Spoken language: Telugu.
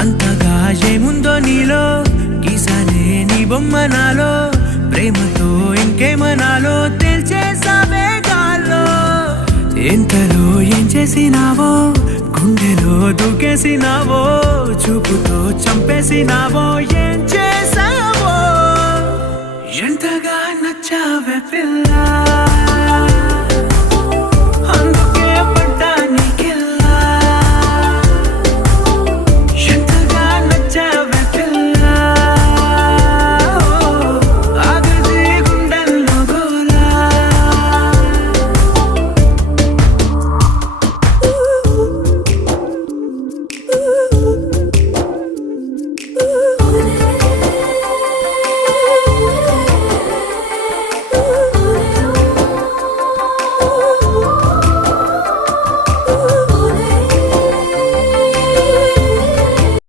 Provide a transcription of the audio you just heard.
అంతగా ఏముందో నీలో గీసానే నీ బొమ్మ నాలో ప్రేమతో ఇంకేమనాలో తెలిచేసావే గాల్లో ఎంతలో ఏం చేసినావో గుండెలో దూకేసినావో చూపుతో చంపేసినావో ఏం చేసావో ఎంతగా నచ్చావే పిల్ల